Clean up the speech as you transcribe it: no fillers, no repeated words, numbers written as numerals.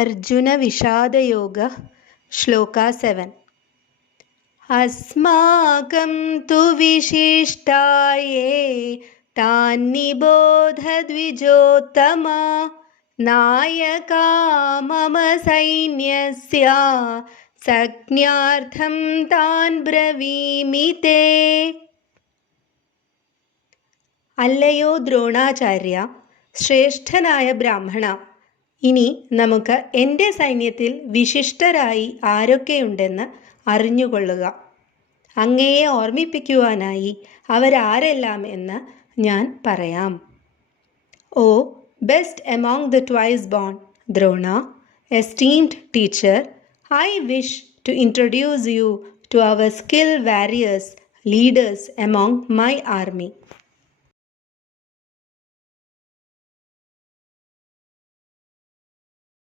അർജുന വിഷാദയോഗ ശ്ലോക 7. അസ്മാകം തു വിശിഷ്ടായേ താൻ നിബോധ ദ്വിജോത്തമ നായകാ മമ സൈന്യസ്യ സജ്ഞാർത്ഥം താൻ ബ്രവീമി തേ. അല്ലയോ ദ്രോണാചാര്യ, ശ്രേഷ്ഠനായ ബ്രാഹ്മണ, ഇനി നമുക്ക് എൻ്റെ സൈന്യത്തിൽ വിശിഷ്ടരായി ആരൊക്കെയുണ്ടെന്ന് അറിഞ്ഞുകൊള്ളുക. അങ്ങയെ ഓർമ്മിപ്പിക്കുവാനായി അവരാരെല്ലാം എന്ന് ഞാൻ പറയാം. ഓ best among the twice bone Drona, esteemed teacher, I wish to introduce you to our skilled warriors, leaders among my army.